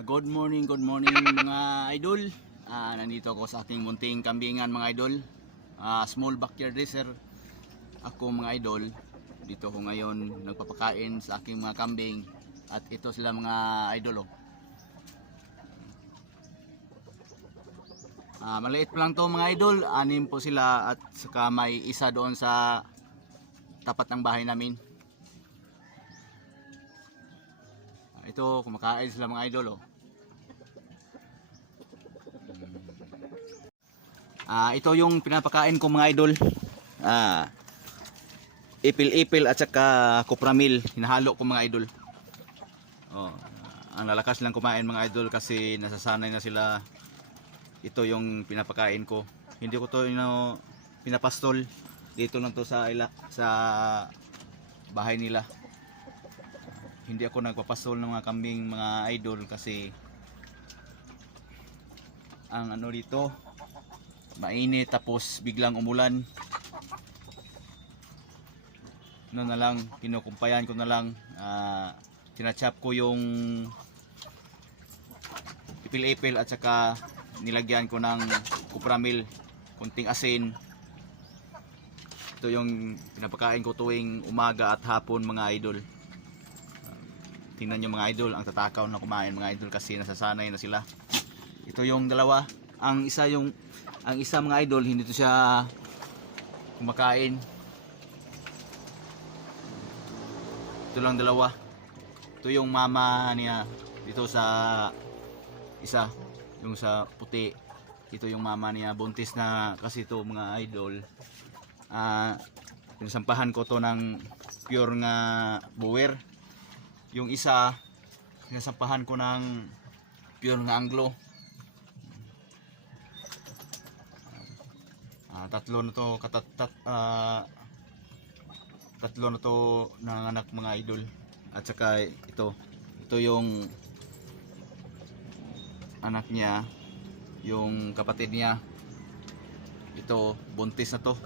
Good morning mga idol. Nandito ako sa aking munting kambingan mga idol. Small backyard racer. Ako mga idol, dito ko ngayon nagpapakain sa aking mga kambing. At ito sila mga idol. Maliit pa lang to mga idol. 6 po sila at saka may isa doon sa tapat ng bahay namin. Ito, kumakain sila mga idol. Ito yung pinapakain ko mga idol. Ipil-ipil at saka kupramil. Hinahalo ko mga idol. Ang lalakas lang kumain mga idol kasi nasasanay na sila. Ito yung pinapakain ko. Hindi ko to pinapastol. Dito lang to sa bahay nila. Hindi ako nagpapastol ng mga kambing mga idol kasi ang dito mainit tapos biglang umulan. Na lang kinukumpayan ko na lang, tinachap ko yung ipil-ipil at saka nilagyan ko ng kupramil, kunting asin. Ito yung pinapakain ko tuwing umaga at hapon mga idol. Tingnan nyo mga idol, ang tatakaw na kumain mga idol kasi nasasanay na sila. Ito yung dalawa. Ang isa mga idol, hindi to siya kumakain. Ito lang dalawa. Ito yung mama niya dito sa isa, yung sa puti. Ito yung mama niya, buntis na kasi ito mga idol. Pinasampahan ko to ng pure nga bower. Yung isa, pinasampahan ko ng pure nga Anglo. Tatlo na to tatlo na to ng anak mga idol. At saka ito yung anak niya, yung kapatid niya. Ito buntis na to,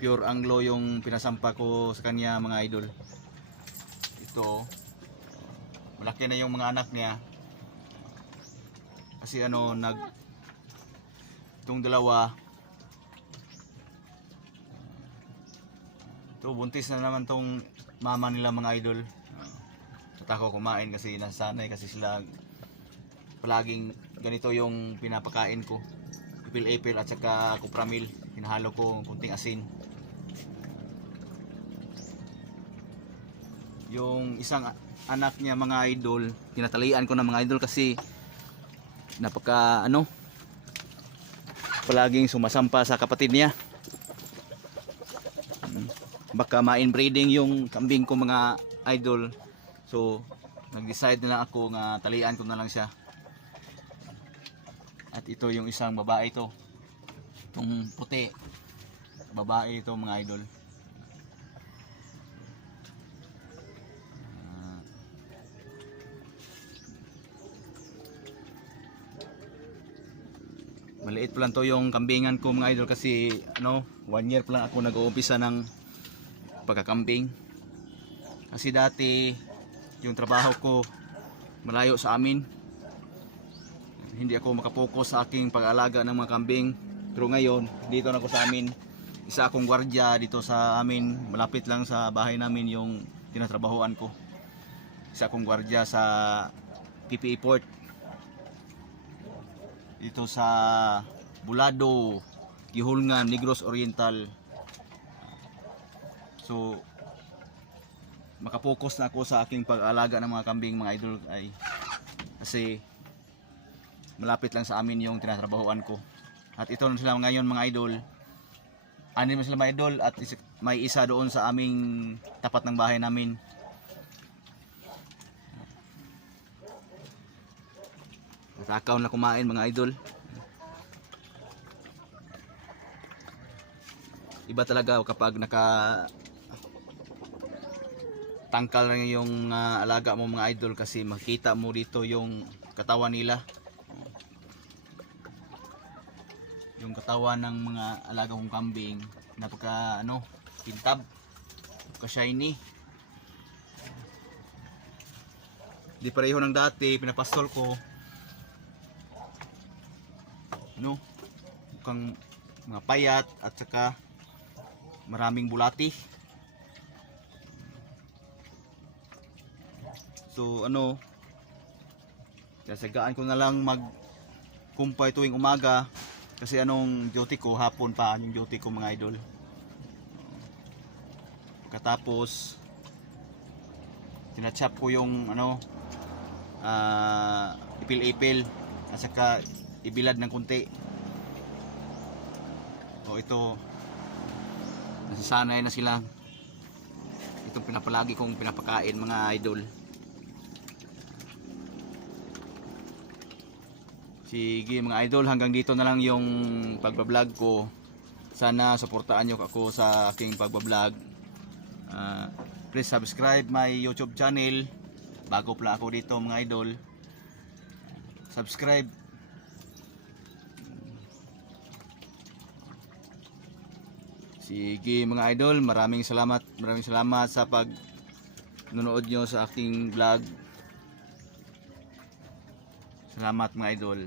pure Anglo yung pinasampa ko sa kanya mga idol. Ito malaki na yung mga anak niya kasi itong dalawa ito buntis na naman tong mama nila mga idol. Tatako kumain kasi nasanay kasi sila palaging ganito yung pinapakain ko, ipil-ipil at saka kupramil. Hinahalo ko kunting asin. Yung isang anak niya mga idol, tinatalian ko na mga idol kasi napaka palaging sumasampa sa kapatid niya. Baka ma-inbreeding yung kambing ko mga idol. So nag-decide na lang ako nga talian ko na lang siya. At ito yung isang babae, to itong puti, babae ito mga idol. Maliit pa lang to yung kambingan ko mga idol kasi 1 year pa lang ako nag-uumpisa ng pagkakambing. Kasi dati yung trabaho ko malayo sa amin. Hindi ako makapokus sa aking pag-alaga ng mga kambing. Pero ngayon, dito na ako sa amin. Isa akong gwardiya dito sa amin. Malapit lang sa bahay namin yung tinatrabahoan ko. Isa akong gwardiya sa PPE Port. Dito sa Bulado, Gihulngan, Negros Oriental. So makapokus na ako sa aking pag-alaga ng mga kambing mga idol kasi malapit lang sa amin yung tinatrabahoan ko. At ito na sila ngayon mga idol. 6 na sila mga idol at may isa doon sa aming tapat ng bahay namin. Natakaw na kumain mga idol. Iba talaga kapag tangkal na yung alaga mo mga idol kasi makita mo dito yung katawan nila. Yung katawan ng mga alaga kong kambing napaka pintab, napaka shiny. Di pareho ng dati, pinapastol ko. No? Mukhang mga payat at saka maraming bulati. So ano, sasagaan ko na lang magkumpay tuwing umaga kasi anong duty ko, hapon pa yung duty ko mga idol. Pagkatapos tinachap ko yung ano, ipil-ipil at saka ibilad ng kunti. O ito, nasasanay na sila. Itong pinapalagi kong pinapakain mga idol. Sige mga idol, hanggang dito na lang yung pagbablog ko. Sana suportaan nyo ako sa aking pagbablog. Please subscribe my YouTube channel. Bago pala ako dito mga idol. Subscribe. Sige mga idol, maraming salamat sa pag nanood nyo sa aking vlog. Salamat mga idol.